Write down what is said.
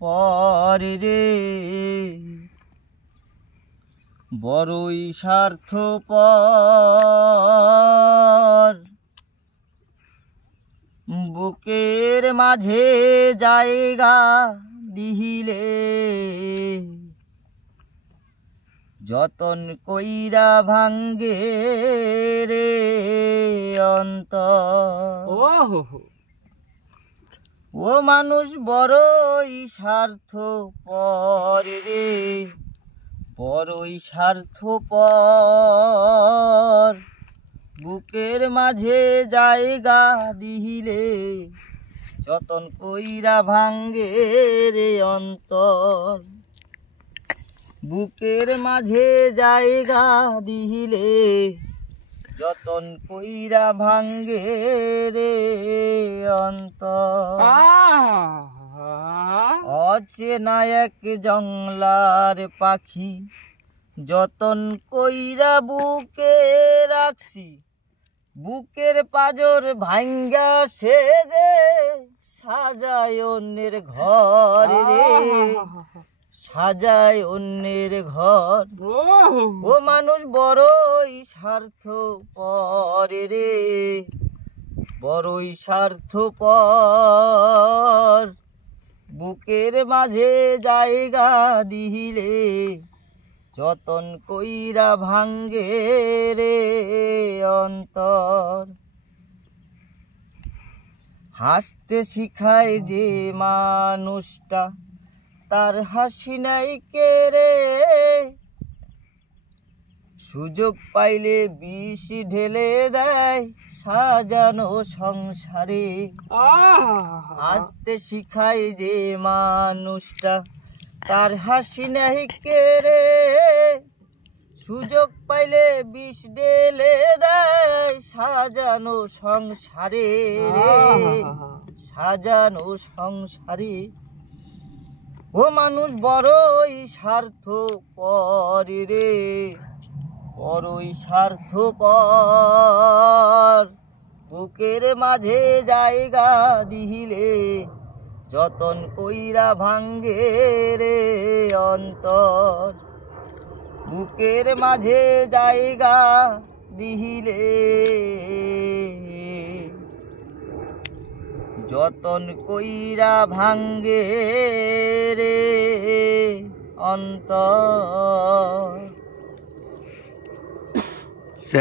পরে রে বড়ই স্বার্থপর বুকের মাঝে জায়গা দিলে যতন কইরা ভাঙ্গে রে অন্তর। ও মানুষ বড়ই স্বার্থপর রে বড়ই স্বার্থপর বুকের মাঝে জায়গা দিলে যতন কইরা ভাঙ্গে রে অন্তর। বুকের মাঝে জায়গা দিলে যতন কইরা ভাঙ্গে রে অন্তর। অচেনা এক জংলার পাখি যতন কইরা বুকে রাখছি বুকের পাজর ভাঙ্গা সে যে সাজায় অন্যের ঘর রে সাজায় অন্যের ঘর। ও মানুষ বড়ই স্বার্থপর রে বড়ই স্বার্থপর বুকের মাঝে জায়গা দিলে যতন কইরা ভাঙ্গে রে অন্তর। হাসতে শিখায় যে মানুষটা তার হাসি নাই কে রে সুযোগ পাইলে বিষ ঢেলে দেয় সাজানো সংসারে। হাসতে শিখায় যে মানুষটা তার হাসি নাই কে রে সুযোগ পাইলে বিষ ঢেলে দেয় সাজানো সংসারে রে সাজানো সংসারে। ও মানুষ বড়ই স্বার্থপর রে বড়ই স্বার্থপর বুকের মাঝে জায়গা দিলে যতন কইরা ভাঙ্গে রে অন্তর। বুকের মাঝে জায়গা দিলে যতন কইরা ভাঙ্গে রে অন্তর।